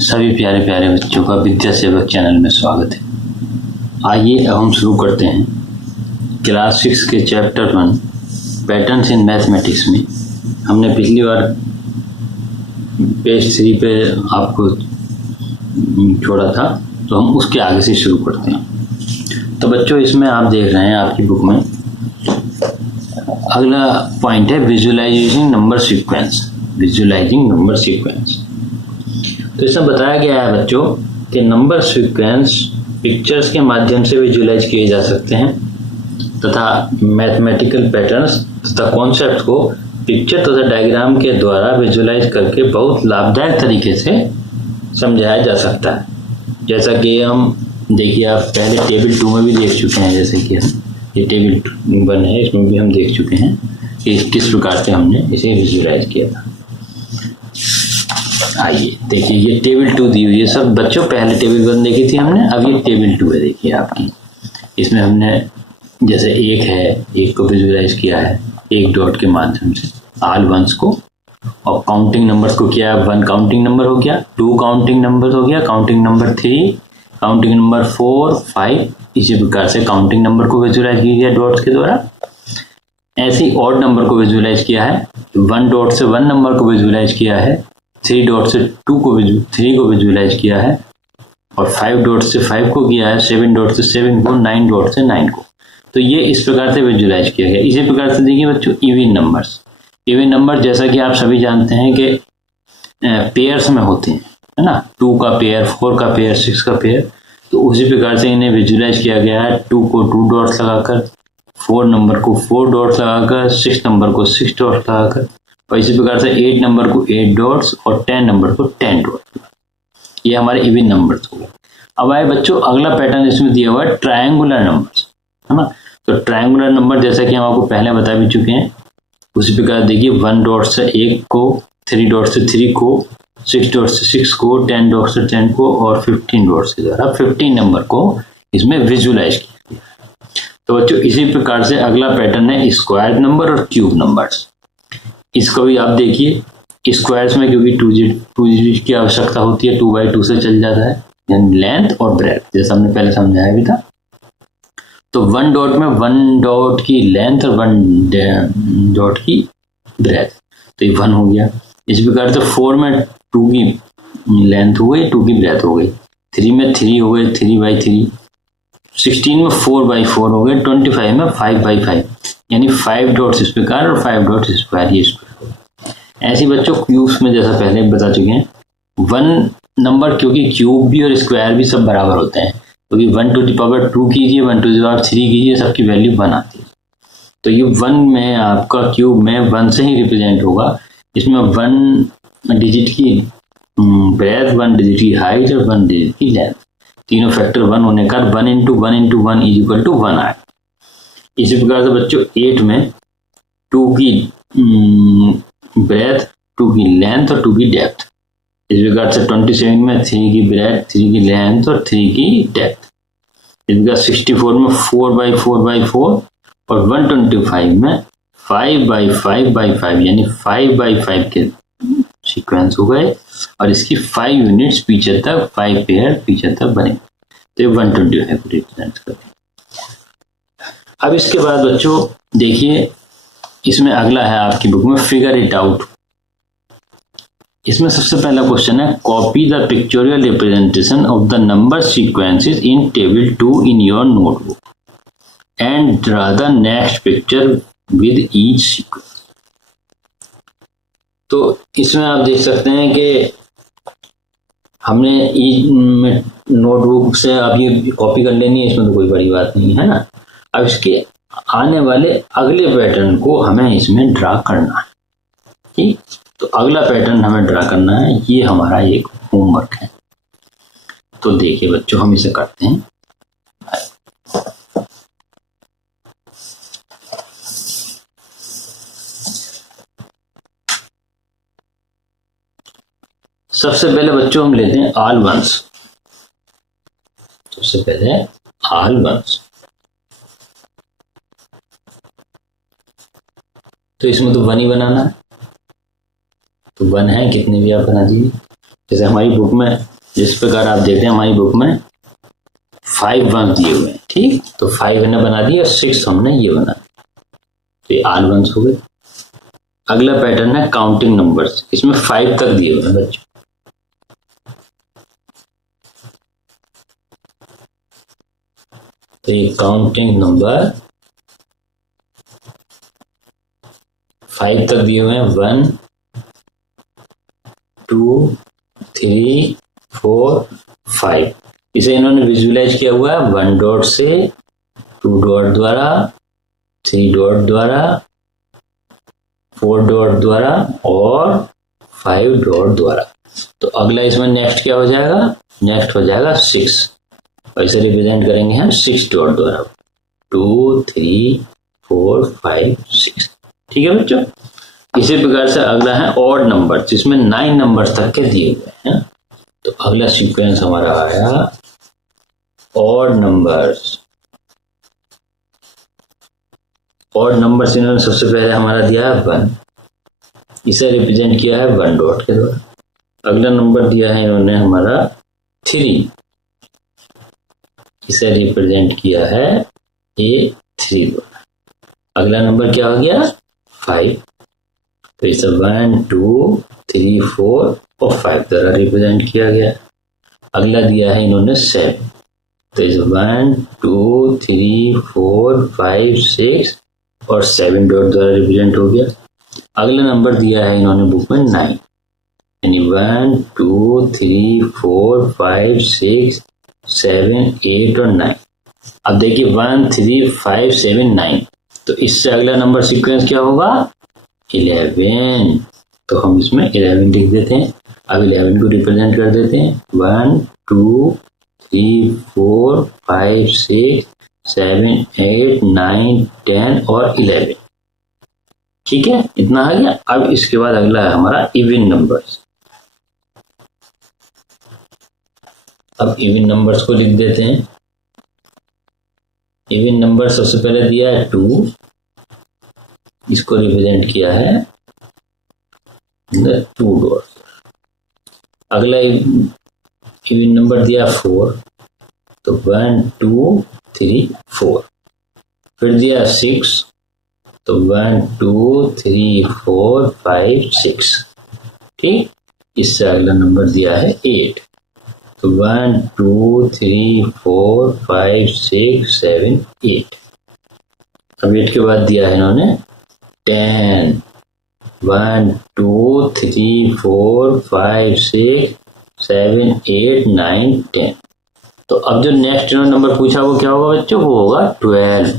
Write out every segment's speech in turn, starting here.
सभी प्यारे प्यारे बच्चों का विद्या सेवक चैनल में स्वागत है। आइए अब हम शुरू करते हैं क्लास 6 के चैप्टर 1 पैटर्न्स इन मैथमेटिक्स में। हमने पिछली बार पेज 3 पे आपको छोड़ा था, तो हम उसके आगे से शुरू करते हैं। तो बच्चों, इसमें आप देख रहे हैं आपकी बुक में अगला पॉइंट है visualising number sequence. Visualising number sequence, तो इसमें बताया गया है बच्चों कि नंबर सीक्वेंस पिक्चर्स के माध्यम से विजुअलाइज किए जा सकते हैं तथा मैथमेटिकल पैटर्न्स तथा कॉन्सेप्ट को पिक्चर तथा डायग्राम के द्वारा विजुअलाइज करके बहुत लाभदायक तरीके से समझाया जा सकता है। जैसा कि हम देखिए, आप पहले टेबल 2 में भी देख चुके हैं, जैसे कि हम ये टेबल 1 है, इसमें भी हम देख चुके हैं कि किस प्रकार से हमने इसे विजुअलाइज किया था। आइए देखिए, ये टेबल 2 दी हुई है। सब बच्चों पहले टेबल 1 देखी थी हमने, अब ये टेबल 2 है। देखिए आपकी, इसमें हमने जैसे एक को विजुअलाइज किया है एक डॉट के माध्यम से, ऑल वंस को, और काउंटिंग नंबर्स को किया है। 1 काउंटिंग नंबर हो गया, 2 काउंटिंग नंबर हो गया, काउंटिंग नंबर 3, काउंटिंग नंबर 4, 5, इसी प्रकार से काउंटिंग नंबर को विजुअलाइज किया डॉट्स के द्वारा। ऐसे ही ऑड नंबर को विजुअलाइज किया है, 1 डॉट से 1 नंबर को विजुअलाइज किया है, 3 डॉट से 3 को विजुअलाइज किया है, और 5 डॉट से 5 को किया है, 7 डॉट से 7 को, 9 डॉट से 9 को। तो ये इस प्रकार से विजुअलाइज किया गया। इसी प्रकार से देखिए बच्चों, इवन नंबर्स। इवन नंबर जैसा कि आप सभी जानते हैं कि पेयर्स में होते हैं, है ना। 2 का पेयर, 4 का पेयर, 6 का पेयर। तो उसी प्रकार से इन्हें विजुअलाइज किया गया है। 2 को 2 डॉट्स लगाकर, 4 नंबर को 4 डॉट्स लगाकर, 6 नंबर को 6 डॉट्स लगाकर, और इसी प्रकार से 8 नंबर को 8 डॉट्स और 10 नंबर को 10 डॉट्स। ये हमारे इवन नंबर्स हो गए। अब आए बच्चों अगला पैटर्न, इसमें दिया हुआ है ट्रायंगुलर नंबर्स, है ना। तो ट्रायंगुलर नंबर जैसा कि हम आपको पहले बता भी चुके हैं, उसी प्रकार देखिए 1 डॉट से 1 को, 3 डॉट से 3 को, 6 डॉट से 6 को, 10 डॉट से 10 को, और 15 डॉट से द्वारा 15 नंबर को इसमें विजुअलाइज किया गया। तो बच्चों इसी प्रकार से अगला पैटर्न है स्क्वायर नंबर और क्यूब नंबर्स। इसको भी आप देखिए, स्क्वायर्स में क्योंकि 2 डिजिट की आवश्यकता होती है, 2x2 से चल जाता है, यानी लेंथ और ब्रेथ, जैसा हमने पहले समझाया भी था। तो 1 डॉट में 1 डॉट की लेंथ और 1 डॉट की ब्रेथ, तो ये 1 हो गया। इस प्रकार से 4 में 2 की लेंथ हो गई, 2 की ब्रेथ हो गई, 3 में 3 हो गए, 3/3, 16 में 4/4 हो गए, 25 में 5/5, यानी 5 डॉट्स इस प्रकार और 5 डॉट्स स्क्वायर, ये स्क्वायर। ऐसे बच्चों क्यूब्स में जैसा पहले बता चुके हैं, 1 नंबर क्योंकि क्यूब भी और स्क्वायर भी सब बराबर होते हैं, क्योंकि 1 टू द पावर 2 कीजिए, 1 टू द पावर 3 कीजिए, सबकी वैल्यू 1 आती है। तो ये 1 में आपका क्यूब में 1 से ही रिप्रेजेंट होगा। इसमें 1 डिजिट की ब्रेथ, 1 डिजिट की हाइट और 1 डिजिट की लेंथ, तीनों फैक्टर 1 होने का 1 into 1 into 1 is equal to 1 आए। इसी प्रकार से बच्चों 8 में 2 की ब्रेथ, 2 की लेंथ और 2 की डेप्थ। इस प्रकार से 27 में 3 की ब्रेथ, 3 की लेंथ और 3 की डेप्थ। इस प्रकार 64 में 4/4/4 और 125 में 5/5/5, यानी 5/5 के सीक्वेंस हो गए, और इसकी 5 यूनिट्स पीछे तक, 5 पेयर पीछे तक बने। तो ये 125 को रिप्रेजेंट करते हैं। अब इसके बाद बच्चों देखिए, इसमें अगला है आपकी बुक में फिगर इट आउट। इसमें सबसे पहला क्वेश्चन है, copy the pictorial representation of the number sequences in table 2 in your notebook and draw the next picture with each sequence. तो इसमें आप देख सकते हैं कि हमने नोटबुक से आप ये कॉपी कर लेनी है, इसमें तो कोई बड़ी बात नहीं है ना। अब इसके आने वाले अगले पैटर्न को हमें इसमें ड्रा करना है, ठीक। तो अगला पैटर्न हमें ड्रा करना है, ये हमारा एक होमवर्क है। तो देखिए बच्चों, हम इसे करते हैं। सबसे पहले बच्चों हम लेते हैं ऑल वंस। सबसे पहले ऑल वंस, तो इसमें तो 1 ही बनाना है। तो 1 है, कितने भी आप बना दीजिए। जैसे हमारी बुक में जिस प्रकार आप देख रहे हैं, हमारी बुक में 5 1 दिए हुए हैं, ठीक। तो 5 हमने बना दिया और 6 हमने ये बना दिया, तो ये आल 1 हो गए। अगला पैटर्न है काउंटिंग नंबर्स, इसमें 5 तक दिए हुए हैं बच्चों। तो ये काउंटिंग नंबर 5 तक दिए हुए हैं, 1 2 3 4 5। इसे इन्होंने विजुअलाइज किया हुआ है 1 डॉट से, 2 डॉट द्वारा, 3 डॉट द्वारा, 4 डॉट द्वारा और 5 डॉट द्वारा। तो अगला इसमें नेक्स्ट क्या हो जाएगा, नेक्स्ट हो जाएगा 6, और इसे रिप्रेजेंट करेंगे हम 6 डॉट द्वारा, 2 3 4 5 6। ठीक है बच्चों। इसी प्रकार से अगला है ऑड नंबर, जिसमें 9 नंबर्स तक के दिए हुए हैं। तो अगला सीक्वेंस हमारा आया ऑड नंबर्स। ऑड नंबर्स इन्होंने सबसे पहले हमारा दिया है 1, इसे रिप्रेजेंट किया है 1 डॉट के द्वारा। अगला नंबर दिया है इन्होंने हमारा 3, इसे रिप्रेजेंट किया है A3 द्वारा। अगला नंबर क्या हो गया 5, तो इसे 1 2 3 4 और 5 द्वारा रिप्रेजेंट किया गया। अगला दिया है इन्होंने 7, तो इसे 1 2 3 4 5 6 और 7 डॉट द्वारा रिप्रेजेंट हो गया। अगला नंबर दिया है इन्होंने बुक में 9, यानी 1 2 3 4 5 6 7 8 और 9। अब देखिए 1 3 5 7 9, तो इससे अगला नंबर सीक्वेंस क्या होगा 11। तो हम इसमें 11 लिख देते हैं। अब 11 को रिप्रेजेंट कर देते हैं 1 2 3 4 5 6 7 8 9 10 और 11। ठीक है, इतना आ गया। अब इसके बाद अगला है हमारा इवन नंबर्स। अब इवन नंबर्स को लिख देते हैं। इवन नंबर सबसे पहले दिया है 2, इसको रिप्रेजेंट किया है 2 डॉट। अगला इवन नंबर दिया 4, तो 1 2 3 4। फिर दिया 6, तो 1 2 3 4 5 6। ठीक, इससे अगला नंबर दिया है 8, तो 1 2 3 4 5 6 7 8। अब 8 के बाद दिया है इन्होंने 10, 1 2 3 4 5 6 7 8 9 10। तो अब जो नेक्स्ट नंबर पूछा वो क्या होगा बच्चों, वो होगा 12।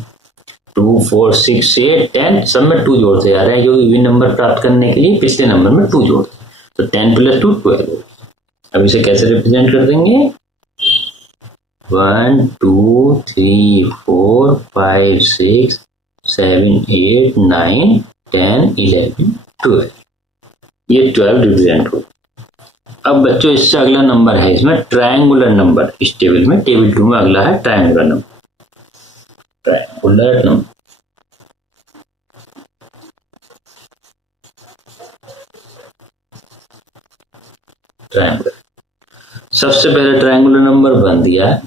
2 4 6 8 10, सब में 2 जोड़ते जा रहे हैं, जो इवन नंबर प्राप्त करने के लिए पिछले नंबर में 2 जोड़ते हैं। तो 10 + 2 12। अब इसे कैसे रिप्रेजेंट कर देंगे 1 2 3 4 5 6 7 8 9 10 11 12। ये 12 रिप्रेजेंट हो। अब बच्चों इससे अगला नंबर है इसमें ट्रायंगुलर नंबर। इस टेबल में टेबल 2 में अगला है triangular number. Triangular number triangular, सबसे पहले ट्रायंगुलर नंबर 1 दिया है,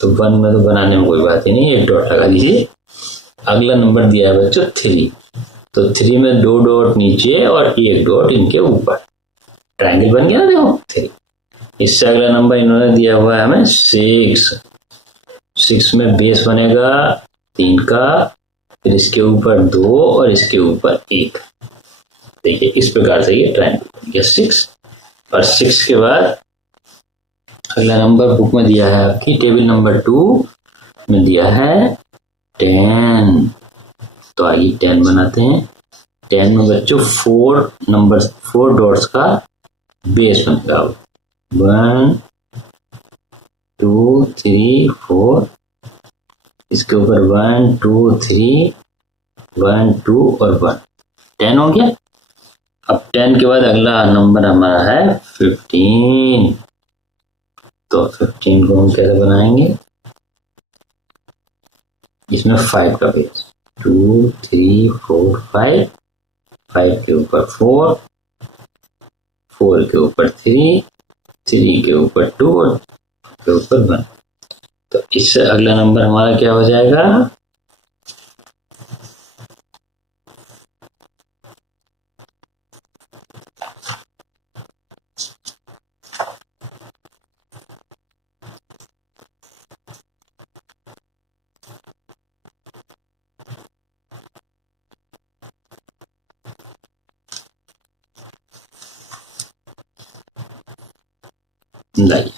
तो 1 में तो बनाने में कोई बात ही नहीं, 1 डॉट लगा दीजिए। अगला नंबर दिया है बच्चों 3, तो 3 में 2 डॉट नीचे और 1 डॉट इनके ऊपर, ट्रायंगल बन गया ना देखो 3। इससे अगला नंबर इन्होंने दिया हुआ है हमें 6। 6 में बेस बनेगा 3 का, फिर इसके ऊपर 2 और इसके ऊपर 1। देखिए इस प्रकार से ये ट्रायंगल बन गया 6। और 6 के बाद अगला नंबर बुक में दिया है आपकी टेबल नंबर 2 में दिया है 10। तो आइए 10 बनाते हैं। 10 में बच्चों 4 डॉट्स का बेस बनेगा 1 2 3 4, इसके ऊपर 1 2 3 1 2 और 1, 10 हो गया। अब 10 के बाद अगला नंबर हमारा है 15। तो 15 को हम कैसे बनाएंगे, इसमें 5 का बेस 2 3 4 5, 5 के ऊपर 4, 4 के ऊपर 3, 3 के ऊपर 2 और के ऊपर 1। तो इससे अगला नंबर हमारा क्या हो जाएगा?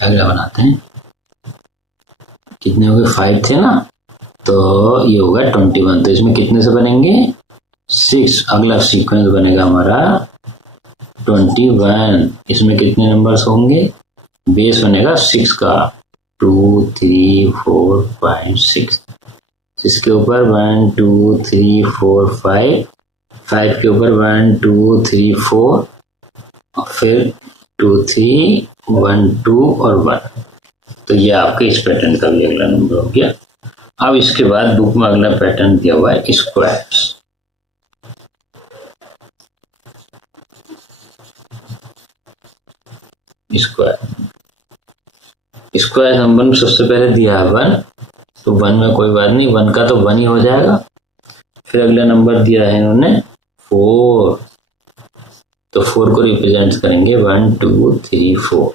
अगला बनाते हैं। कितने हो गए? 5 थे ना, तो ये होगा 21। तो इसमें कितने से बनेंगे? 6। अगला सीक्वेंस बनेगा हमारा 21। इसमें कितने नंबर्स होंगे? बेस बनेगा 6 का, 2 3 4 5 6। इसके ऊपर 1 2 3 4 5, 5 के ऊपर 1 2 3 4 और फिर 2 3 1 2 और 1। तो ये आपके इस पैटर्न का भी अगला नंबर हो गया। अब इसके बाद बुक में अगला पैटर्न दिया हुआ है स्क्वायर्स। स्क्वायर नंबर में सबसे पहले दिया है 1, तो 1 में कोई बात नहीं, 1 का तो 1 ही हो जाएगा। फिर अगला नंबर दिया है इन्होंने 4, तो 4 को रिप्रेजेंट करेंगे 1 2 3 4।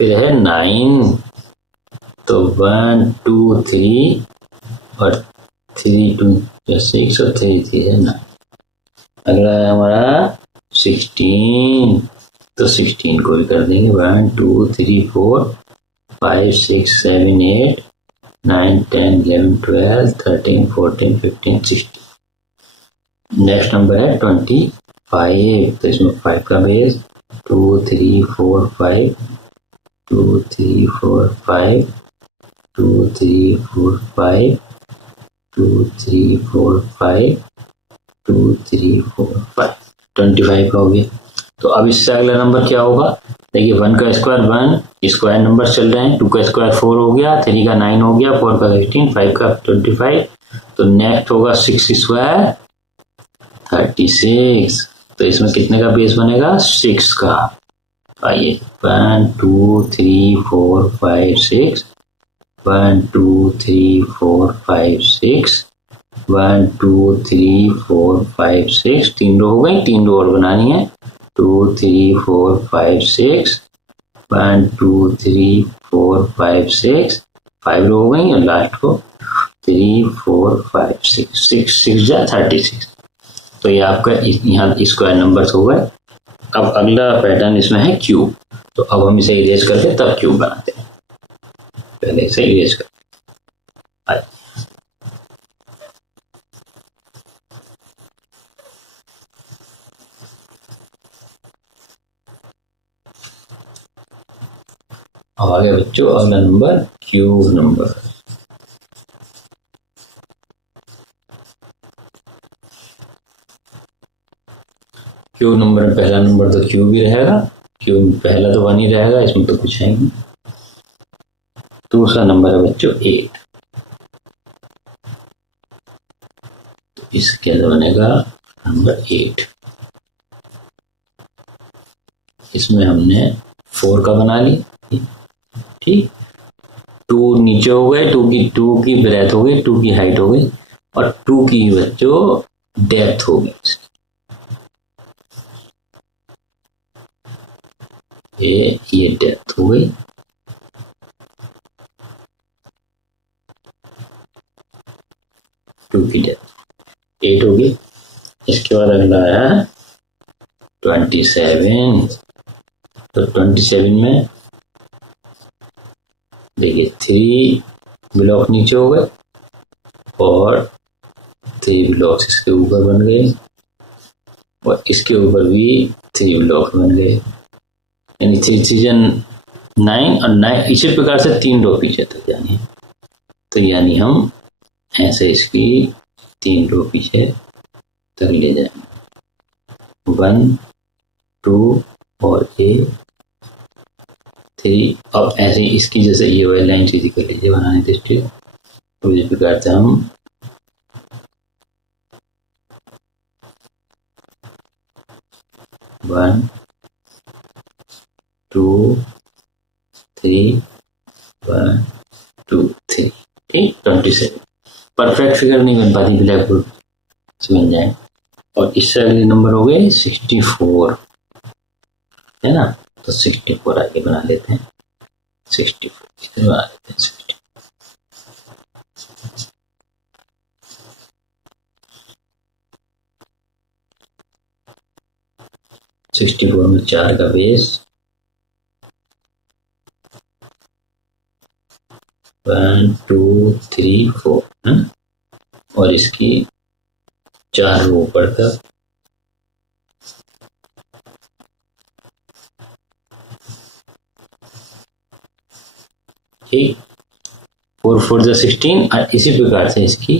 फिर है 9, तो 1 2 3 और 3 2 6 और 3 3 है 9। अगला है हमारा 16, तो 16 को भी कर देंगे 1 2 3 4 5 6 7 8 9 10 11 12 13 14 15 16। नेक्स्ट नंबर है 25, तो इसमें 5 का बेस 2 3 4 5 2 3 4 5 2 3 4 5 2 3 4 5 2 3 4 5 25 का हो गया। तो अब इससे अगला नंबर क्या होगा? देखिए 1 का स्क्वायर 1, स्क्वायर नंबर चल रहे हैं। 2 का स्क्वायर 4 हो गया, 3 का 9 हो गया, 4 का 16, 5 का 25। तो नेक्स्ट होगा 6 स्क्वायर 36। तो इसमें कितने का बेस बनेगा? 6 का। आइए 1 2 3 4 5 6 1 2 3 4 5 6 1 2 3 4 5 6। 3 रो हो गई, 3 रो और बनानी है। 2 3 4 5 6 1 2 3 4 5 6 5 रो हो गई और लास्ट को 3 4 5 6 6 6 जा 36। तो ये आपका यहाँ स्क्वायर नंबर्स हो गए। अब अगला पैटर्न इसमें है क्यूब। तो अब हम इसे इरेज करके तब क्यूब बनाते हैं। पहले इसे इरेज करते हैं। अब आगे बच्चों अगला number cube number. Cube number में पहला नंबर तो क्यूब ही रहेगा। क्यूब पहला तो 1 ही रहेगा, इसमें तो कुछ है नहीं। दूसरा नंबर है बच्चों 8। तो इसके अंदर बनेगा नंबर 8। इसमें हमने 4 का बना ली, ठीक। 2 नीचे हो गए, 2 की ब्रेथ हो गई, 2 की हाइट हो गई और 2 की बच्चों डेप्थ हो गई। ये डेप्थ हो गई। टू की डेप्थ 8 होगी। इसके बाद अगला आया 27। तो 27 में देखिए 3 ब्लॉक नीचे हो गए और 3 ब्लॉक्स इसके ऊपर बन गए और इसके ऊपर भी 3 ब्लॉक बन गए, यानी 3 सीजन 9 और 9। इसी प्रकार से 3 रो पीछे तक यानी, तो यानी हम ऐसे इसकी 3 रो पीछे तक ले जाएंगे। 1 2 और 3। अब ऐसे इसकी जैसे ये वाली लाइन सीधी कर लीजिए बनाने के स्टेज। तो इस प्रकार से हम 1 2 3 1 2 3 ठीक 27। परफेक्ट फिगर नहीं बन पाती ब्लैक बोर्ड से बन जाए। और इससे अगले नंबर हो गए 64 है ना, तो 64 आगे बना लेते हैं। 64 इधर बना लेते हैं 64 में 4 का बेस 1 2 3 4 है ना, और इसकी 4 रो ऊपर तक ठीक 4 4 जा 16 और इसी प्रकार से इसकी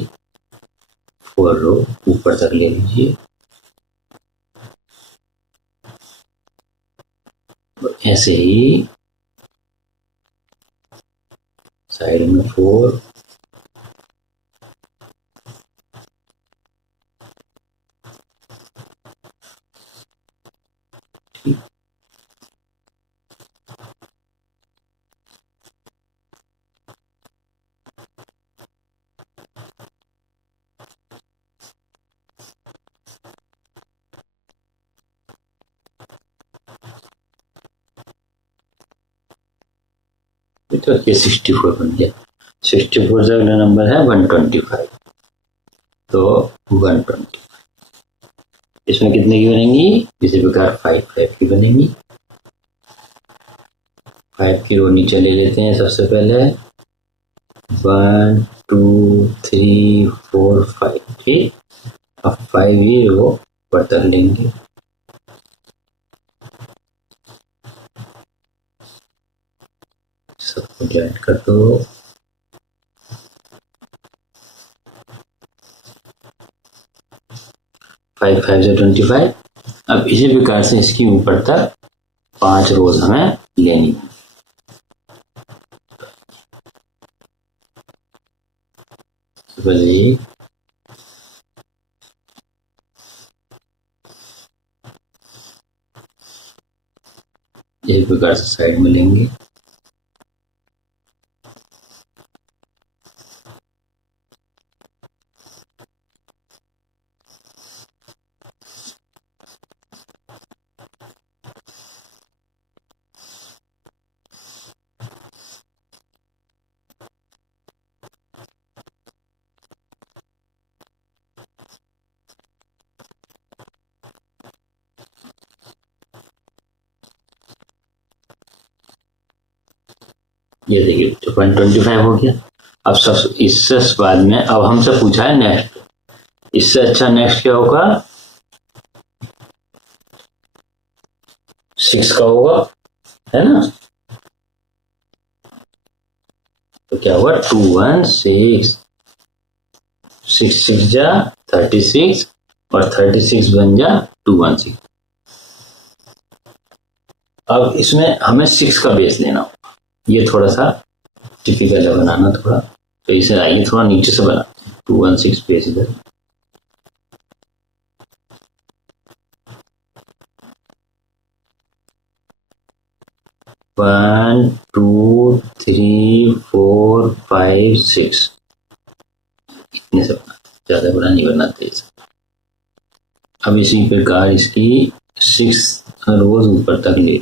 4 रो ऊपर तक ले लीजिए। ऐसे ही साइड में 4 ठीक तो ये 64 बन गया। 64 से अगला नंबर है 125, तो 120 इसमें कितने की बनेंगी, इसी प्रकार 5 5 की बनेंगी। 5 की रो नीचे ले लेते हैं सबसे पहले 1 2 3 4 5 ठीक। अब 5 ही रो ऊपर तक लेंगे, सबको ज्वाइन कर दो। 5 5 से 25। अब इसी प्रकार से इसकी ऊपर तक 5 रोज हमें लेनी है। इसी प्रकार से साइड में लेंगे। ये देखिए 125 हो गया। अब सब इससे बाद में अब हमसे पूछा है नेक्स्ट, इससे अच्छा नेक्स्ट क्या होगा, 6 का होगा है ना, तो क्या होगा 216 6 6 जा 36 और 36 बन जा 216। अब इसमें हमें 6 का बेस लेना होगा, ये थोड़ा सा टिपिकल है बनाना थोड़ा, तो इसे आइए थोड़ा नीचे से बना 216 बेस इधर 1 2 3 4 5 6 इतने से बना, ज्यादा बड़ा नहीं बनाते इसे। अब इसी प्रकार इसकी 6 रोज ऊपर तक ले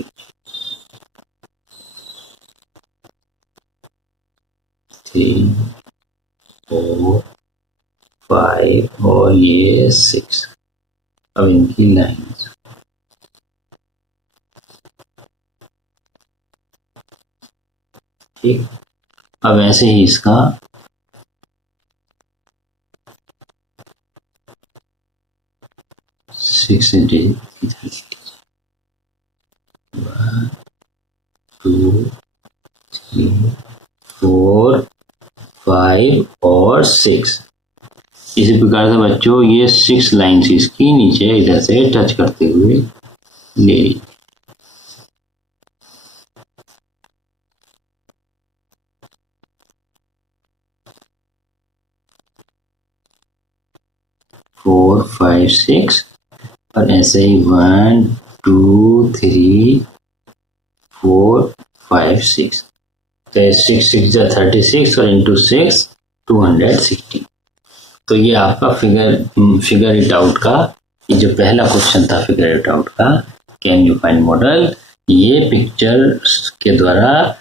3 4 5 और ये 6। अब इनकी लाइन्स ठीक। अब ऐसे ही इसका सिक्स इधर 1 2 3 4 5 और 6। इसी प्रकार से बच्चों ये 6 लाइन्स इसकी नीचे इधर से टच करते हुए ले ली। फोर 5 6 और ऐसे ही 1 2 3 4 5 6, तो 6 6 जा 36 और इंटू 6 260। तो ये आपका फिगर इट आउट का, ये जो पहला क्वेश्चन था फिगर इट आउट का, कैन यू फाइंड मॉडल, ये पिक्चर के द्वारा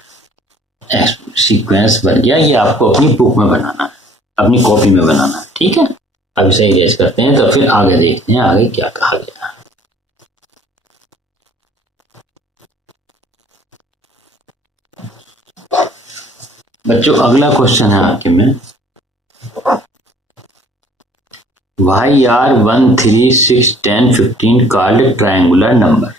सीक्वेंस बन गया। ये आपको अपनी बुक में बनाना है, अपनी कॉपी में बनाना है, ठीक है। अब इसे इरेज करते हैं, तो फिर आगे देखते हैं आगे क्या कहा गया। बच्चों अगला क्वेश्चन है आपके में, Why are 1 3 6 10 15 called triangular number?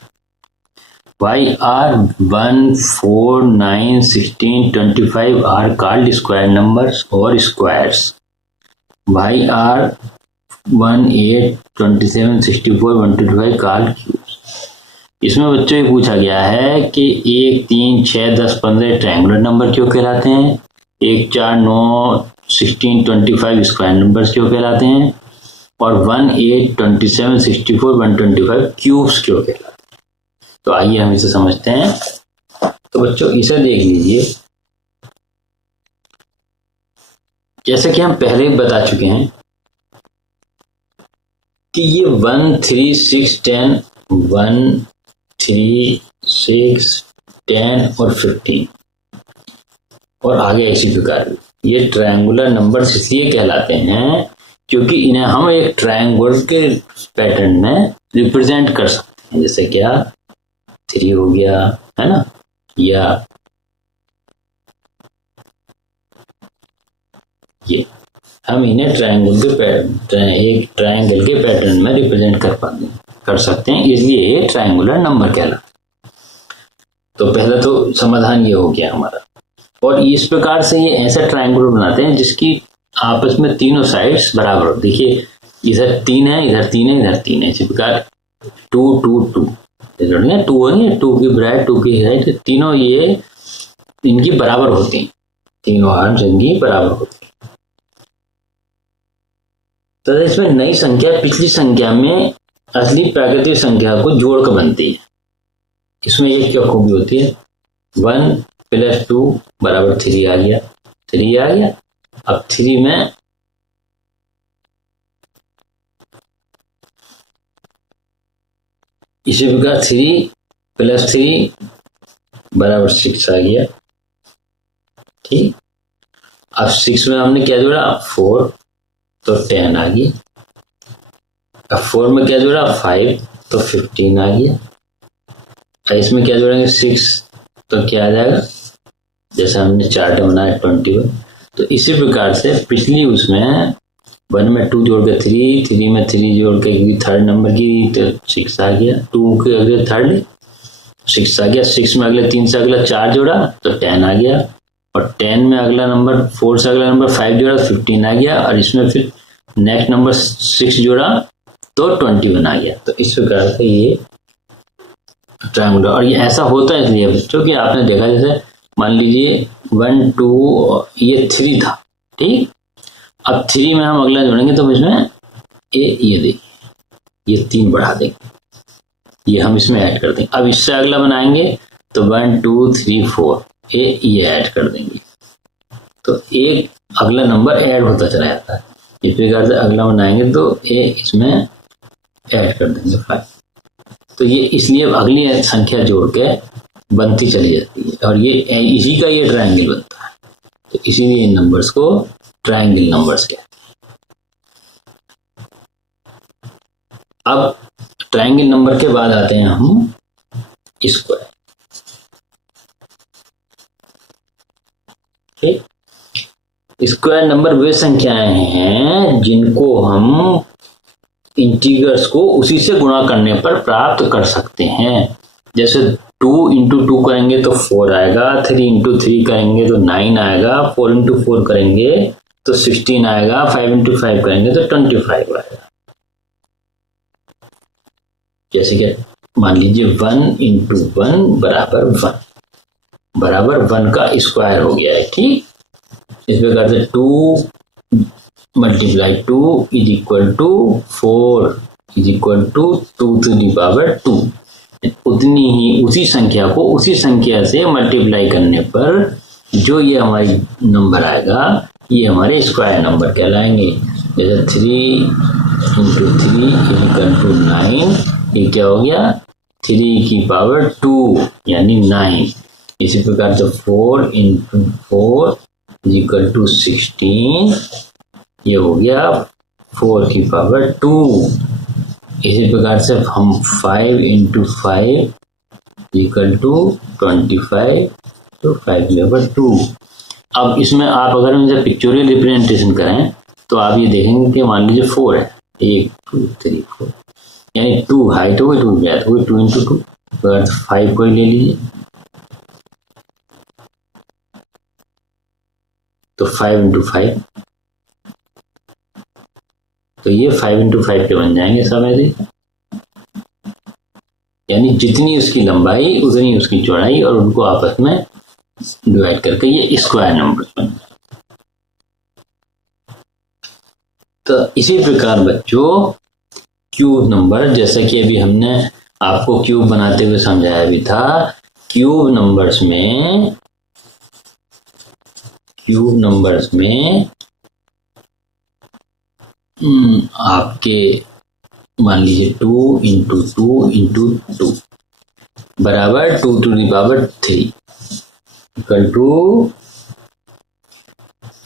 Why are 1 4 9 16 25 are called square numbers or squares? Why are 1 8 27 64 125 called cubes? इसमें बच्चों ये पूछा गया है कि 1 3 6 10 15 ट्रायंगुलर नंबर क्यों कहलाते हैं, 1 4 9 16 25 स्क्वायर नंबर्स क्यों कहलाते हैं, और 1 8 27 64 125 क्यूब्स क्यों कहलाते हैं। तो आइए हम इसे समझते हैं। तो बच्चों इसे देख लीजिए, जैसे कि हम पहले बता चुके हैं कि ये 1 3 6 10 1 3 6 10 और 15 और आगे इसी प्रकार ये ट्रायंगुलर नंबर्स इसलिए कहलाते हैं क्योंकि इन्हें हम एक ट्रायंगल के पैटर्न में रिप्रेजेंट कर सकते हैं। जैसे क्या 3 हो गया है ना, या ये हम इन्हें ट्रायंगल के एक ट्रायंगल के पैटर्न में रिप्रेजेंट कर सकते हैं, इसलिए ये ट्रायंगुलर नंबर कहलाता है। तो पहला तो समाधान ये हो गया हमारा। और इस प्रकार से ये ऐसा ट्रायंगुलर बनाते हैं जिसकी आपस में तीनों साइड्स बराबर हो। देखिए इधर 3 है, इधर 3 है, इधर 3 है, इसी प्रकार 2 2 2 2 है, 2 की ब्राइट 2 की हाइट, तीनों ये इनकी बराबर होती हैं, तीनों आर्म्स इनकी बराबर होती हैं। तो इसमें नई संख्या पिछली संख्या में असली प्राकृतिक संख्या को जोड़कर बनती है। इसमें एक क्या खूबी होती है, 1 + 2 = 3 आ गया, 3 आ गया। अब 3 में इसी प्रकार 3 + 3 = 6 आ गया, ठीक। अब 6 में हमने क्या जोड़ा 4, तो 10 आ गई। अब 4 में क्या जोड़ा 5, तो 15 आ गया। अब इसमें क्या जोड़ेंगे 6, तो क्या आ जाएगा, जैसे हमने चार्ट बनाया 21। तो इसी प्रकार से पिछली उसमें 1 में 2 जोड़ के 3 में 3 जोड़ के थर्ड नंबर की, तो 6 आ गया। 2 के अगले थर्ड 6 आ गया। 6 में अगले 3 से अगला 4 जोड़ा तो 10 आ गया, और 10 में अगला नंबर 4 से अगला नंबर 5 जोड़ा 15 आ गया, और इसमें फिर नेक्स्ट नंबर 6 जोड़ा तो 21 आ गया। तो इस प्रकार से ये ट्रायंगुलर, और ये ऐसा होता है इसलिए बच्चों कि आपने देखा जैसे मान लीजिए 1 2 ये 3 था, ठीक। अब 3 में हम अगला जोड़ेंगे तो इसमें ये देखिए ये 3 बढ़ा देंगे, ये हम इसमें ऐड कर देंगे। अब इससे अगला बनाएंगे तो 1 2 3 4 ये ऐड कर देंगे, तो एक अगला नंबर ऐड होता चला जाता है। इस प्रकार से अगला बनाएंगे तो इसमें ऐड कर देंगे 5। तो ये इसलिए अगली संख्या जोड़ के बनती चली जाती है, और ये इसी का ये ट्रायंगल बनता है। तो इसीलिए इन नंबर्स को ट्रायंगल नंबर्स कहते हैं। अब ट्रायंगल नंबर के बाद आते हैं हम स्क्वायर, ठीक। स्क्वायर नंबर वे संख्याएं हैं जिनको हम इंटीग्रल्स को उसी से गुणा करने पर प्राप्त कर सकते हैं। जैसे 2 × 2 करेंगे तो 4 आएगा, 3 × 3 करेंगे तो 9 आएगा, 4 × 4 करेंगे तो 16 आएगा, 5 × 5 करेंगे तो 25 आएगा। जैसे कि मान लीजिए 1 × 1 = 1 का स्क्वायर हो गया है, ठीक। इस प्रकार से 2 × 2 = 4 = 2 to the power 2। उतनी ही उसी संख्या को उसी संख्या से मल्टीप्लाई करने पर जो ये हमारी नंबर आएगा ये हमारे स्क्वायर नंबर कहलाएंगे। जैसे 3 × 3 = 9, ये क्या हो गया 3 की पावर 2 यानी 9। इसी प्रकार से 4 × 4 = 16, ये हो गया 4 की पावर 2। इसी प्रकार से हम 5 × 5 = 25, तो 5/2। अब इसमें आप अगर इसे पिक्चोरियल रिप्रेजेंटेशन करें तो आप ये देखेंगे कि मान लीजिए 4 है, 1 2 3 4, यानी 2 हाइट हो गई, 2 ब्रेथ हो गई, 2 × 2, अगर 5 को ही ले लीजिए तो 5 × 5, तो ये 5 × 5 के बन जाएंगे सब ऐसे, यानी जितनी उसकी लंबाई उतनी उसकी चौड़ाई, और उनको आपस में डिवाइड करके ये स्क्वायर नंबर बन जाए। तो इसी प्रकार बच्चों क्यूब नंबर, जैसा कि अभी हमने आपको क्यूब बनाते हुए समझाया भी था, क्यूब नंबर्स में आपके मान लीजिए 2 × 2 × 2 बराबर 2⁻³ =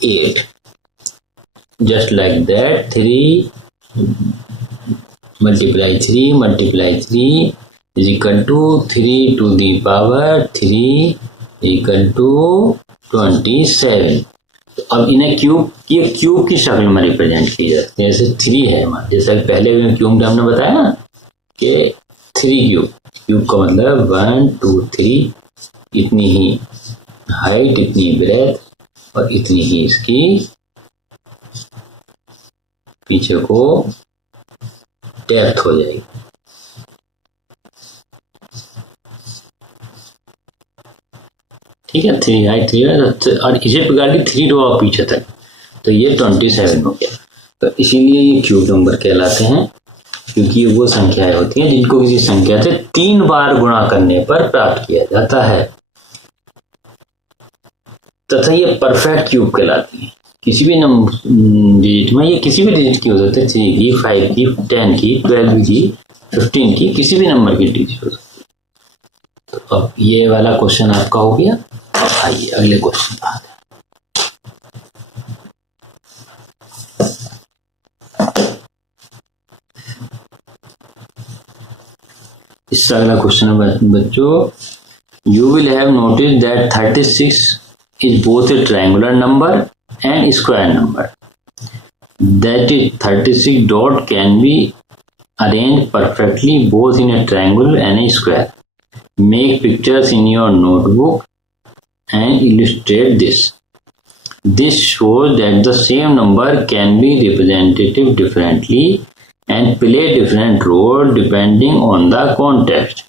8। Just like that 3 × 3 × 3 = 3⁻³ = 27। तो अब इन्हें क्यूब की शक्ल में रिप्रेजेंट किया जाता है। जैसे 3 है हमारा, जैसा पहले क्यूब में हमने बताया ना कि 3 क्यूब का मतलब 1 2 3, इतनी ही हाइट, इतनी ब्रेथ और इतनी ही इसकी पीछे को डेप्थ हो जाएगी। ठीक है, 3 हाइट 3 है, और इसी प्रकार की 3 रो और पीछे तक, तो ये 27 हो गया। तो इसीलिए ये क्यूब नंबर कहलाते हैं, क्योंकि ये वो संख्याएं होती हैं जिनको किसी संख्या से 3 बार गुणा करने पर प्राप्त किया जाता है, तथा ये परफेक्ट क्यूब कहलाती है। किसी भी डिजिट में, ये किसी भी डिजिट की हो सकती है, 3 की 5 की 10 की 12 की 15 की, किसी भी नंबर की डिजिट हो सकती है। तो अब ये वाला क्वेश्चन आपका हो गया। अब आइए अगले क्वेश्चन पर आते हैं। इसका अगला क्वेश्चन है बच्चों, you will have notice that 36 is both a triangular number and square number. That is 36 dot can be arranged perfectly both in a triangle and a square. Make pictures in your notebook and illustrate this. This shows that the same number can be represented differently and play different roles depending on the context.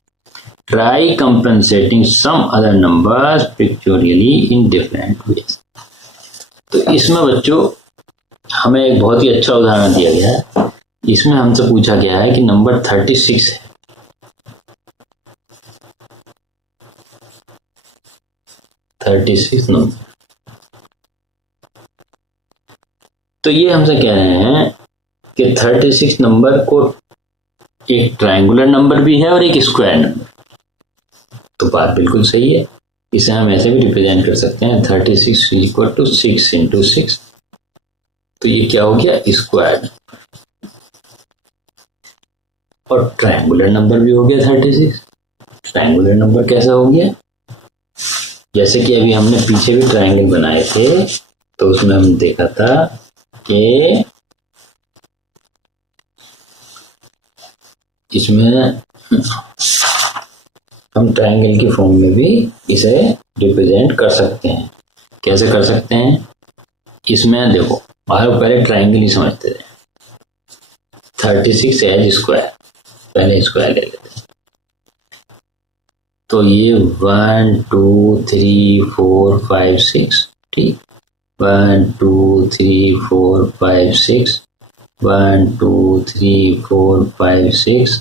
Try compensating some other numbers pictorially in different ways. तो इसमें बच्चों हमें एक बहुत ही अच्छा उदाहरण दिया गया है। इसमें हमसे पूछा गया है कि नंबर 36 है, नंबर, तो ये हमसे कह रहे हैं कि 36 नंबर को एक ट्रायंगुलर नंबर भी है और एक स्क्वायर नंबर। तो बात बिल्कुल सही है, इसे हम ऐसे भी रिप्रेजेंट कर सकते हैं 36 = 6 × 6, तो ये क्या हो गया स्क्वायर, और ट्रायंगुलर नंबर भी हो गया 36। ट्रायंगुलर नंबर कैसा हो गया, जैसे कि अभी हमने पीछे भी ट्रायंगल बनाए थे, तो उसमें हम देखा था कि इसमें हम ट्रायंगल की फॉर्म में भी इसे रिप्रेजेंट कर सकते हैं। कैसे कर सकते हैं, इसमें देखो पहले ट्रायंगल ही समझते थे। 36 एज स्क्वायर, पहले स्क्वायर ले लेते हैं, तो ये 1 2 3 4 5 6, ठीक, 1 2 3 4 5 6, 1 2 3 4 5 6,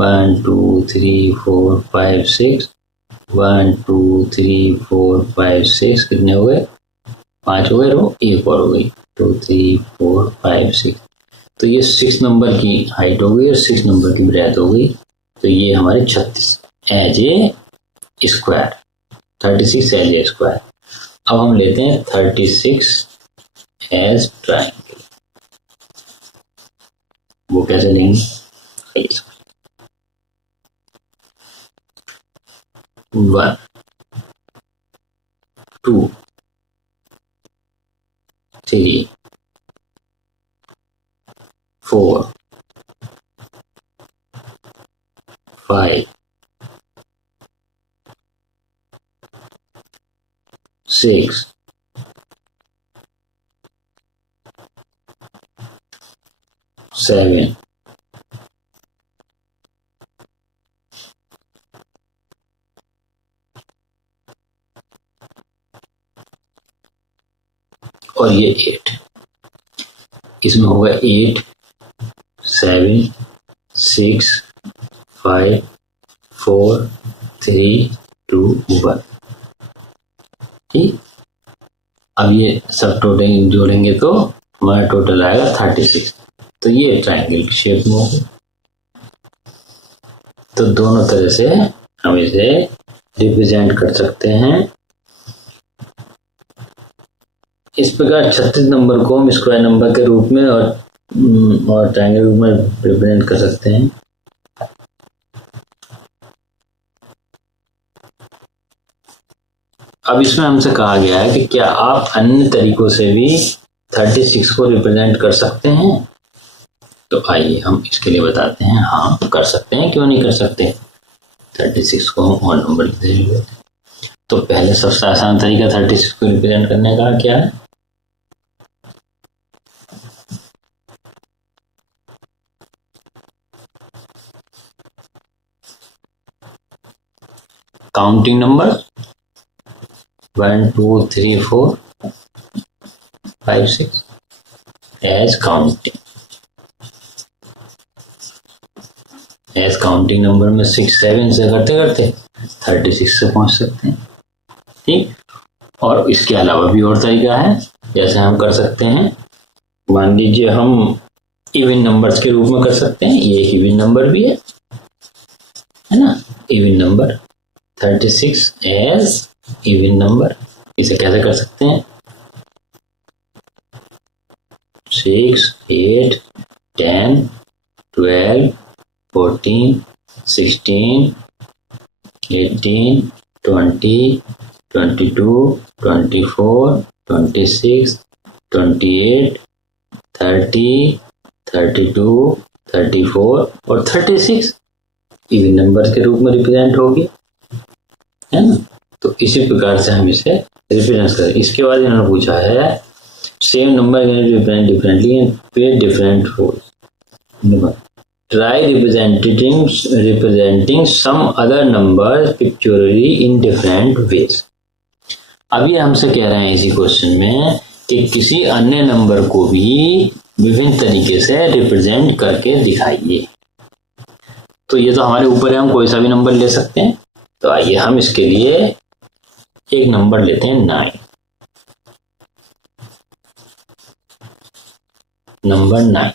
1 2 3 4 5 6, 1 2 3 4 5 6, कितने हो गए? 5 हो गए रो, एक और हो गई 2 3 4 5 6। तो ये 6 नंबर की हाइट हो गई और 6 नंबर की ब्रेथ हो गई। तो ये हमारे 36 as a square, 36 as a square. अब हम लेते हैं 36 एज ट्राइंगल। वो कैसे लेंगे? 1 2 3 4 5 6 7 और ये 8। इसमें होगा 8 7 6 5 4 3 2 1। ठीक, अब ये सब टोटल जोड़ेंगे तो हमारा टोटल आएगा 36। तो ये ट्रायंगल की शेप में होगा। तो दोनों तरह से हम इसे रिप्रेजेंट कर सकते हैं। इस प्रकार 36 नंबर को हम स्क्वायर नंबर के रूप में और ट्रायंगल रूप में रिप्रेजेंट कर सकते हैं। अब इसमें हमसे कहा गया है कि क्या आप अन्य तरीकों से भी 36 को रिप्रेजेंट कर सकते हैं? तो आइए हम इसके लिए बताते हैं। हाँ, कर सकते हैं, क्यों नहीं कर सकते। 36 को हम और नंबर लिख देंगे। तो पहले सबसे आसान तरीका 36 को रिप्रेजेंट करने का क्या है? Counting number 1 2 3 4 5 6 as counting. As counting number में 6 7 से करते करते 36 से पहुंच सकते हैं। ठीक, और इसके अलावा भी और तरीका है, जैसे हम कर सकते हैं। मान लीजिए हम इवन नंबर्स के रूप में कर सकते हैं। ये एक इवन नंबर भी है ना, even number 36 as even number. इसे कैसे कर सकते हैं? 6 8 10 12 14 16 18 20 22 24 26 28 30 32 34 और 36 इवन नंबर के रूप में रिप्रेजेंट होगी, है ना। तो इसी प्रकार से हम इसे रिप्रेजेंट करें। इसके बाद इन्होंने पूछा है same number can be represent differently and play different roles. Try representing some other number pictorially in different ways. अब ये हमसे कह रहे हैं इसी क्वेश्चन में कि किसी अन्य नंबर को भी विभिन्न तरीके से रिप्रेजेंट करके दिखाइए। तो ये तो हमारे ऊपर है, हम कोई सा भी नंबर ले सकते हैं। तो आइए हम इसके लिए एक नंबर लेते हैं 9। नंबर 9,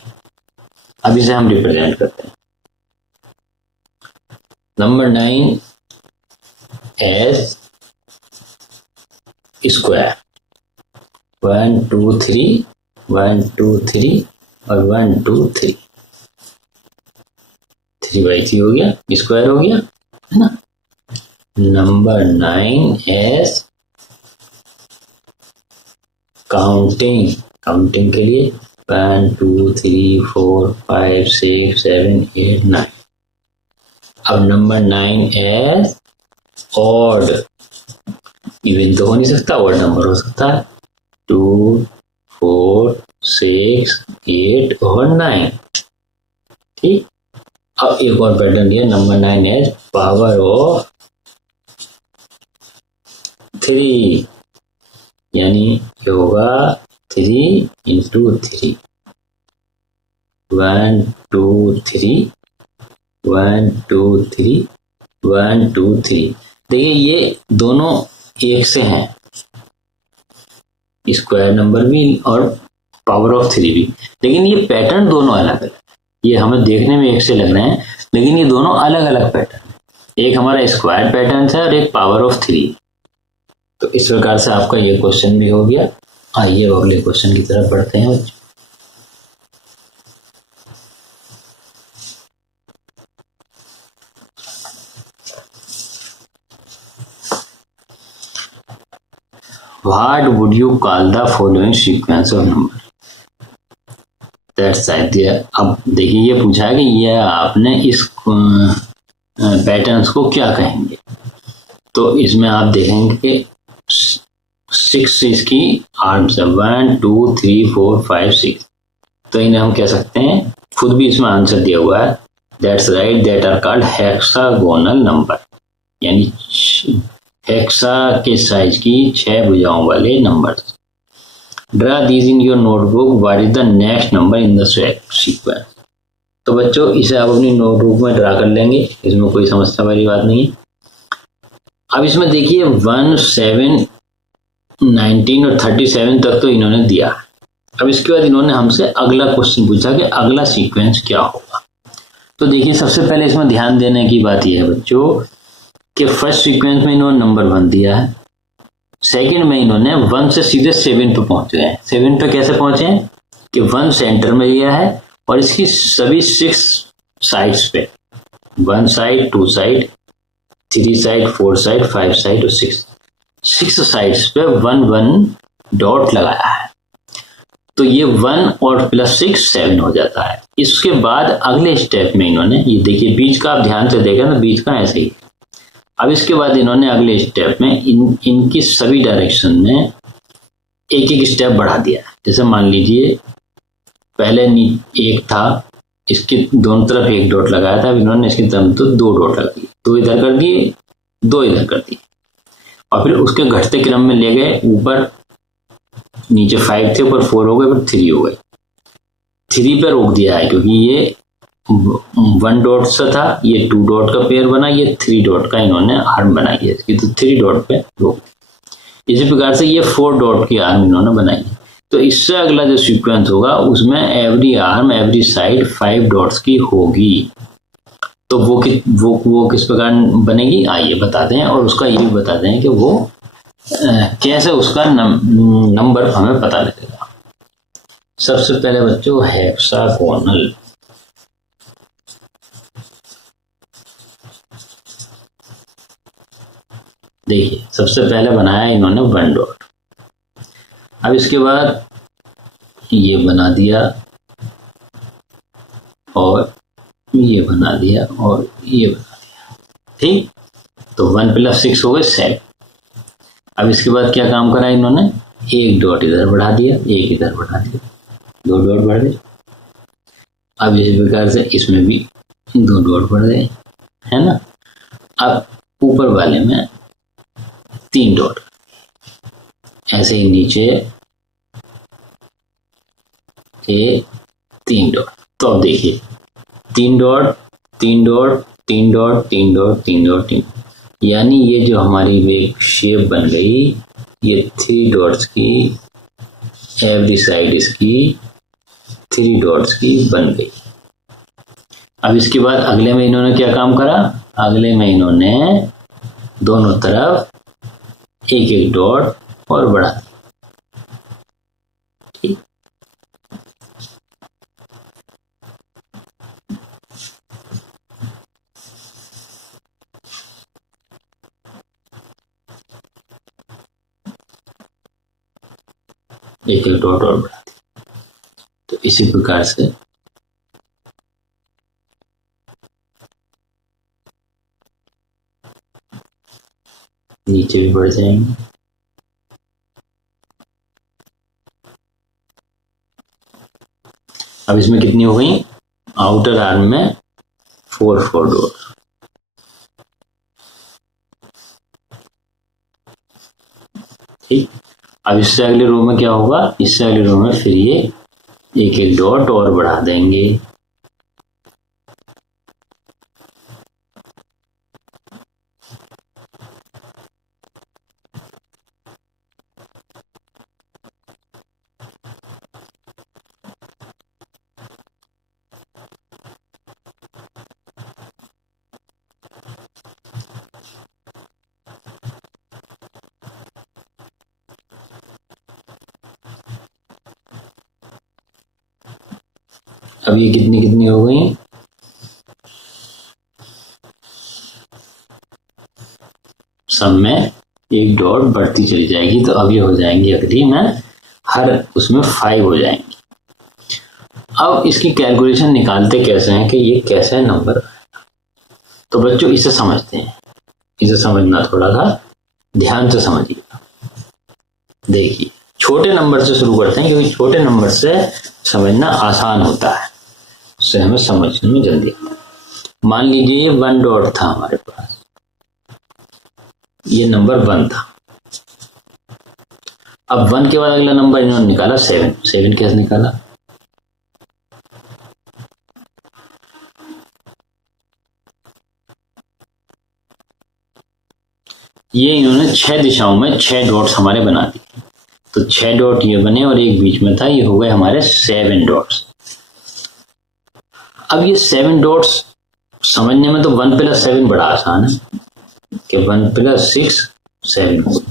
अब इसे हम रिप्रेजेंट करते हैं। नंबर 9 एज स्क्वायर 1 2 3 1 2 3 और 1 2 3 3/3 हो गया, स्क्वायर हो गया, है ना। नंबर 9 एज काउंटिंग, काउंटिंग के लिए 1 2 3 4 5 6 7 8 9। अब नंबर 9 एज ऑड, इवन तो हो नहीं सकता, ऑड नंबर हो सकता है। 2 4 6 8 और 9। ठीक, अब एक और पैटर्न दिया, नंबर 9 एज पावर ऑफ 3, यानी क्या होगा 3 into 3, 1 2 3 1 2 3 1 2 3। देखिए ये दोनों एक से हैं, स्क्वायर नंबर भी और पावर ऑफ 3 भी, लेकिन ये पैटर्न दोनों अलग अलग। ये हमें देखने में एक से लग रहे हैं, लेकिन ये दोनों अलग अलग पैटर्न, एक हमारा स्क्वायर पैटर्न है और एक पावर ऑफ 3। तो इस प्रकार से आपका ये क्वेश्चन भी हो गया। आइए अगले क्वेश्चन की तरफ बढ़ते हैं बच्चों। What would you call the following sequence of number? That's idea। अब देखिए ये पूछा है कि ये आपने इस पैटर्न्स को क्या कहेंगे। तो इसमें आप देखेंगे कि 6 इसकी आर्म्स है, 1 2 3 4 5 6। तो इन्हें हम कह सकते हैं, खुद भी इसमें आंसर दिया हुआ है, that's right, that are called hexagonal number, यानी हेक्सा के साइज की 6 भुजाओं वाले numbers. Draw these in your notebook, what is the next number in the sequence. तो बच्चों इसे आप अपनी नोटबुक में ड्रा कर लेंगे, इसमें कोई समस्या वाली बात नहीं है। अब इसमें देखिए 1 7 19 और 37 तक तो इन्होंने दिया। अब इसके बाद इन्होंने हमसे अगला क्वेश्चन पूछा कि अगला सीक्वेंस क्या होगा। तो देखिए सबसे पहले इसमें ध्यान देने की बात यह है बच्चों कि फर्स्ट सीक्वेंस में इन्होंने नंबर 1 दिया है, सेकंड में इन्होंने 1 से सीधे 7 पे पहुंच गए हैं। 7 पे कैसे पहुंचे हैं कि 1 सेंटर में लिया है और इसकी सभी 6 साइड्स पे, 1 side 2 side 3 side 4 side 5 side और 6 साइड्स पे 1 1 डॉट लगाया है। तो ये 1 और प्लस 6 7 हो जाता है। इसके बाद अगले स्टेप में इन्होंने, ये देखिए बीच का आप ध्यान से देखें तो बीच का ऐसे ही। अब इसके बाद इन्होंने अगले स्टेप में इनकी सभी डायरेक्शन में एक एक स्टेप बढ़ा दिया। जैसे मान लीजिए पहले 1 था, इसके दोनों तरफ 1 डॉट लगाया था, अब इन्होंने इसकी तरफ तो 2 डॉट लगा दिए, 2 इधर कर दिए 2 इधर कर दिए, और फिर उसके घटते क्रम में ले गए, ऊपर नीचे 5 थे, ऊपर 4 हो गए, फिर 3 हो गए। 3 पे रोक दिया है क्योंकि ये 1 डॉट से था, ये 2 डॉट का पेयर बना, ये 3 डॉट का इन्होंने आर्म बनाई है इसकी, तो 3 डॉट पे रोक। इसी प्रकार से ये 4 डॉट की आर्म इन्होंने बनाई है। तो इससे अगला जो सीक्वेंस होगा उसमें every arm every side 5 dots की होगी। तो वो किस प्रकार बनेगी आइए बताते हैं, और उसका ये भी बताते हैं कि वो कैसे उसका नंबर हमें पता लगेगा। सबसे पहले बच्चों हेक्सागोनल, देखिए सबसे पहले बनाया इन्होंने 1 डॉट, अब इसके बाद ये बना दिया और ये बना दिया और ये बना दिया, ठीक। तो 1 प्लस 6 हो गए 7। अब इसके बाद क्या काम करा इन्होंने, 1 डॉट इधर बढ़ा दिया, 1 इधर बढ़ा दिया, 2 डॉट बढ़ गए। अब इसी प्रकार से इसमें भी 2 डॉट बढ़ गए, है ना। अब ऊपर वाले में 3 डॉट, ऐसे ही नीचे के 3 डॉट। तो अब देखिए 3 dot 3 dot 3 dot 3 dot 3 dot 3, यानी ये जो हमारी एक शेप बन गई, ये 3 डॉट्स की एवरी साइड इसकी 3 डॉट्स की बन गई। अब इसके बाद अगले में इन्होंने क्या काम करा, अगले में इन्होंने दोनों तरफ 1 डॉट और बढ़ा दिया, ठीक। एक डॉट और बढ़ा दिया। तो इसी प्रकार से नीचे भी बढ़ जाएंगे। अब इसमें कितनी हो गई, आउटर आर्म में 4 डॉट, ठीक। अब इससे अगले रो में क्या होगा, इससे अगले रो में फिर ये 1 डॉट और बढ़ा देंगे, अब ये कितनी कितनी हो गई, सब में एक डॉट बढ़ती चली जाएगी, तो अब ये हो जाएंगी अगली में हर उसमें 5 हो जाएंगी। अब इसकी कैलकुलेशन निकालते कैसे हैं कि ये कैसे नंबर, तो बच्चों इसे समझते हैं, इसे समझना थोड़ा सा ध्यान से समझिए। देखिए छोटे नंबर से शुरू करते हैं, क्योंकि छोटे नंबर से समझना आसान होता है, उससे हमें समझने में जल्दी आता है। मान लीजिए ये 1 डॉट था हमारे पास, ये नंबर 1 था। अब 1 के बाद अगला नंबर इन्होंने निकाला 7। 7 कैसे निकाला, ये इन्होंने 6 दिशाओं में 6 डॉट्स हमारे बना दिए, तो 6 डॉट ये बने और एक बीच में था, ये हो गए हमारे 7 डॉट्स। अब ये 7 डॉट्स समझने में तो 1 + 7 बड़ा आसान है कि 1 + 6 7 हो,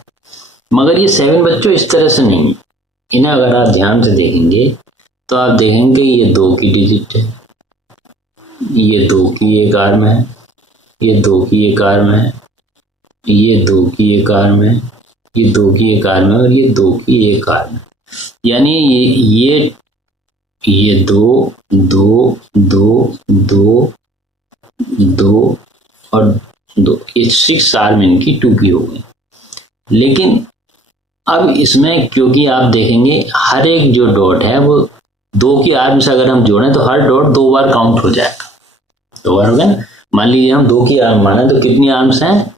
मगर ये 7 बच्चों इस तरह से नहीं है। इन्हें अगर आप ध्यान से देखेंगे तो आप देखेंगे ये 2 की डिजिट है, ये 2 की एक आर्म है, ये 2 की एक आर्म है, ये 2 की एक आर्म है, ये 2 की एक आर्म है और ये 2 की एक आर्म है। यानी ये 2 2 2 2 2 और 2, ये 6 आर्म इनकी 2 की हो गई। लेकिन अब इसमें क्योंकि आप देखेंगे हर एक जो डॉट है वो 2 की आर्म से अगर हम जोड़ें तो हर डॉट 2 बार काउंट हो जाएगा, 2 बार हो गया ना। मान लीजिए हम 2 की आर्म माने तो कितनी आर्म्स हैं,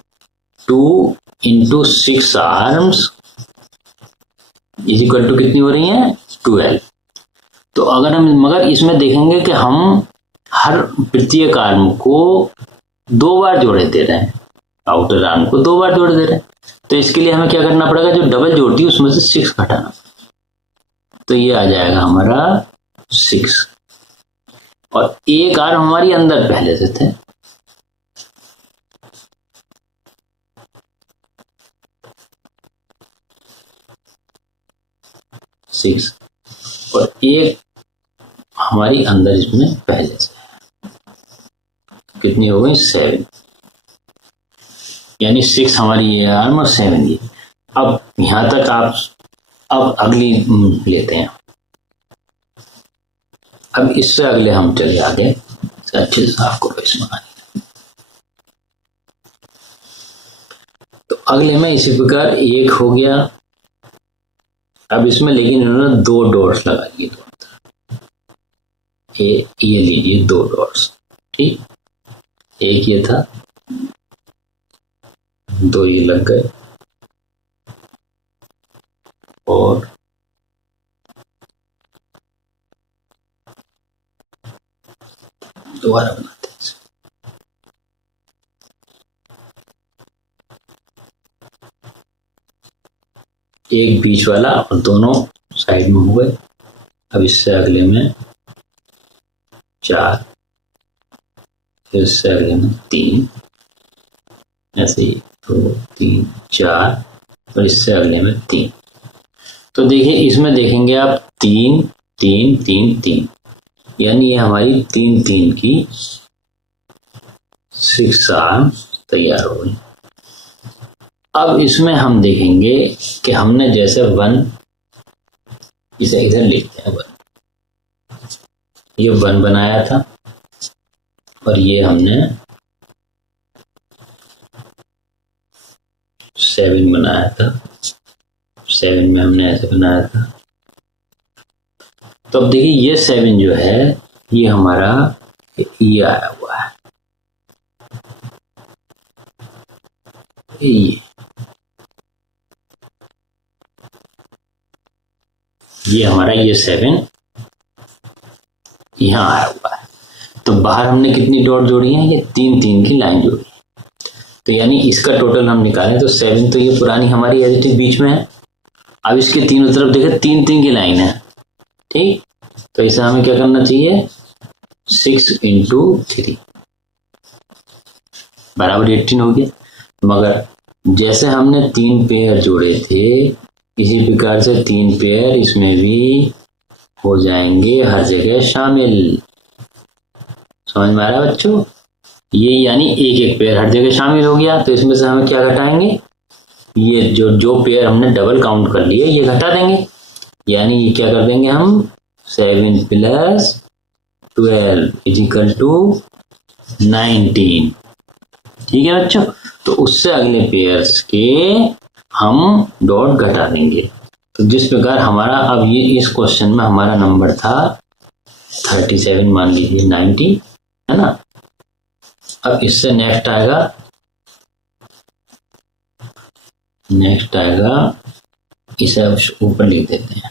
2 × 6 आर्म्स इज इक्वल टू कितनी हो रही है, 12। तो अगर हम मगर इसमें देखेंगे कि हम हर प्रत्येक आर्म को 2 बार जोड़े दे रहे हैं, आउटर आर्म को 2 बार जोड़े दे रहे हैं, तो इसके लिए हमें क्या करना पड़ेगा, जो डबल जोड़ती है उसमें से 6 घटाना, तो ये आ जाएगा हमारा 6। और एक आर्म हमारी अंदर पहले से थे, और एक हमारी अंदर इसमें पहले से है, कितनी हो गई 7, यानी 6 हमारी ये आर्म और 7 ये। अब यहां तक आप अब अगली लेते हैं, अब इससे अगले हम चले आगे, अच्छे से आपको इसमें आने, तो अगले में इसी प्रकार 1 हो गया। अब इसमें लेकिन इन्होंने 2 डॉट्स लगा दिए, ये लीजिए 2 डॉट्स, ठीक, एक ये था, 2 ये लग गए, और दोबारा बनाते हैं। एक बीच वाला और दोनों साइड में हो गए। अब इससे अगले में 4, फिर इससे अगले में 3, ऐसे 2 3 4, और इससे अगले में 3। तो देखिए इसमें देखेंगे आप 3 3 3 3, यानी ये हमारी 3 3 की 6 आर्म तैयार हो गई। अब इसमें हम देखेंगे कि हमने जैसे 1, इसे इधर लिखते हैं 1, ये 1 बनाया था, और ये हमने 7 बनाया था, 7 में हमने ऐसे बनाया था। तो अब देखिए ये 7 जो है ये हमारा ये आया हुआ है, ये हमारा ये 7 यहां आया हुआ है। तो बाहर हमने कितनी डॉट जोड़ी है, ये 3 3 की लाइन जोड़ी है, तो यानी इसका टोटल हम निकालें तो 7 तो ये पुरानी हमारी एज इट इज बीच में है। अब इसके तीनों तरफ देखें 3 3 की लाइन है, ठीक, तो इसे हमें क्या करना चाहिए, 6 × 3 बराबर 18 हो गया। मगर जैसे हमने 3 पेयर जोड़े थे, इसी प्रकार से 3 पेयर इसमें भी हो जाएंगे हर जगह शामिल। समझ में आ रहा है बच्चों? ये यानी एक एक पेयर हर जगह शामिल हो गया, तो इसमें से हमें क्या घटाएंगे, ये जो पेयर हमने डबल काउंट कर लिए ये घटा देंगे, यानी ये क्या कर देंगे हम 7 + 12 = 19। ठीक है बच्चों, तो उससे अगले पेयर्स के हम डॉट घटा देंगे। तो जिस प्रकार हमारा अब ये इस क्वेश्चन में हमारा नंबर था 37, मान लीजिए 90 है ना। अब इससे नेक्स्ट आएगा, इसे अब ऊपर लिख देते हैं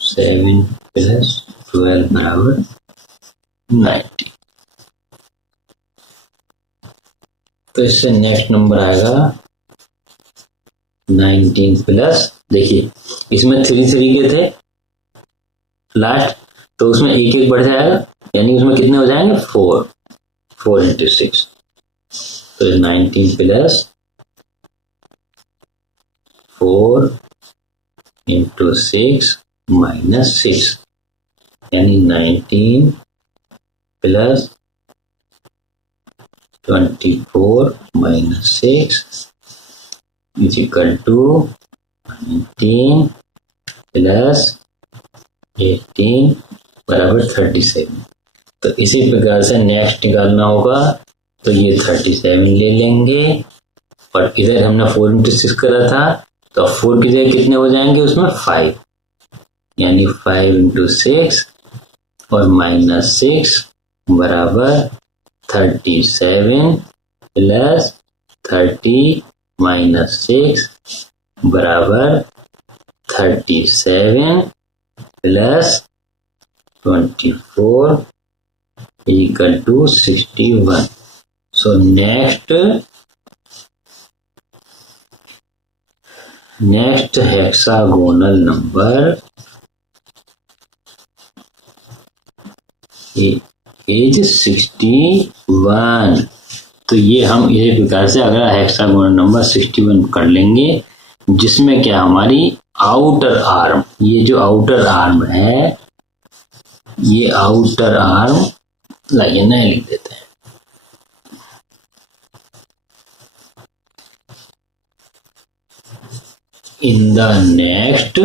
7 + 12 = 90। तो इससे नेक्स्ट नंबर आएगा 19 प्लस, देखिए इसमें 3 के थे लास्ट, तो उसमें एक एक बढ़ जाएगा, यानी उसमें कितने हो जाएंगे 4 × 6। तो 19 + 4 × 6 - 6, यानी 19 + 24 - 6 = 19 + 18 = 37। तो इसी प्रकार से नेक्स्ट निकालना होगा, तो ये 37 ले लेंगे, और इधर हमने 4 × 6 करा था, तो 4 की जगह कितने हो जाएंगे उसमें 5, यानी 5 × 6 और -6 = 37 + 30 - 6 = 37 + 24 = 61। So next hexagonal number is 61। तो ये हम इसी प्रकार से अगर हेक्सागोनल नंबर 61 कर लेंगे, जिसमें क्या हमारी आउटर आर्म, ये जो आउटर आर्म है, ये आउटर आर्म लाइए ना लिख देते हैं, in the next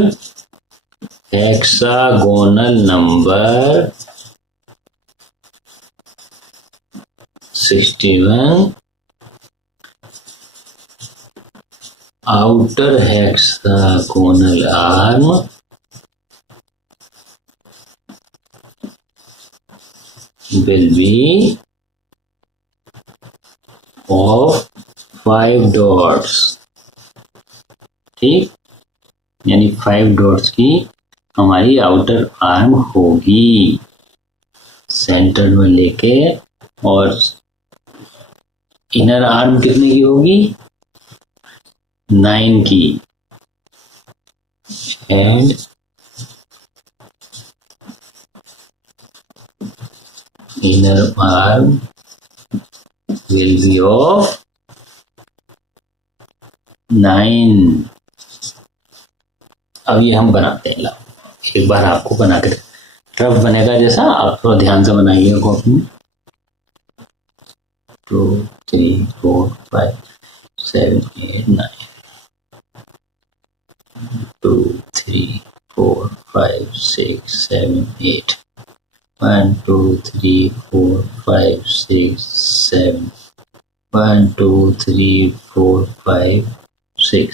hexagonal number 61, outer hexagonal arm will be of 5 dots। ठीक, यानी 5 डॉट्स की हमारी आउटर आर्म होगी, सेंटर में लेके, और इनर आर्म कितने की होगी 9 की, and inner arm will be of 9। अब ये हम बनाते हैं, एक बार आपको बना कर रफ बनेगा जैसा, आप थोड़ा ध्यान से बनाइएगा कॉपी में। 2 3 4 5 7 8 9 2 3 4 5 6 7 8 1 2 3 4 5 6 7 1 2 3 4 5 6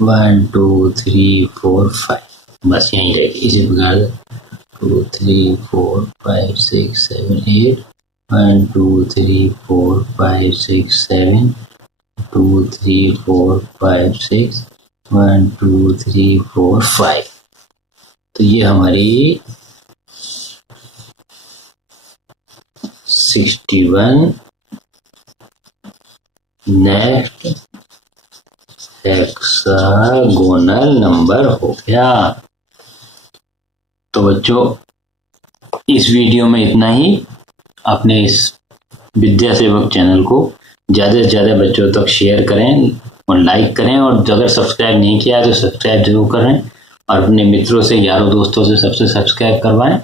1 2 3 4 5, बस यहीं रहेगी इसी प्रकार से 2 3 4 5 6 7 8 1 2 3 4 5 6 7 2 3 4 5 6 1 2 3 4 5। तो ये हमारी 61 नेक्स्ट हेक्सागोनल नंबर हो गया। तो बच्चों इस वीडियो में इतना ही। अपने इस विद्या सेवक चैनल को ज़्यादा से ज़्यादा बच्चों तक शेयर करें, और लाइक करें, और अगर सब्सक्राइब नहीं किया है तो सब्सक्राइब जरूर करें, और अपने मित्रों से, यारों दोस्तों से सबसे सब्सक्राइब करवाएं।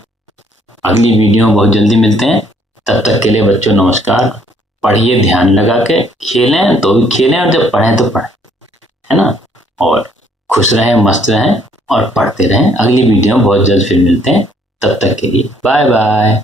अगली वीडियो में बहुत जल्दी मिलते हैं, तब तक के लिए बच्चों नमस्कार। पढ़िए ध्यान लगा के, खेलें तो भी खेलें और जब पढ़ें तो पढ़ें, है ना। और खुश रहें, मस्त रहें और पढ़ते रहें। अगली वीडियो में बहुत जल्द फिर मिलते हैं, तब तक के लिए बाय बाय।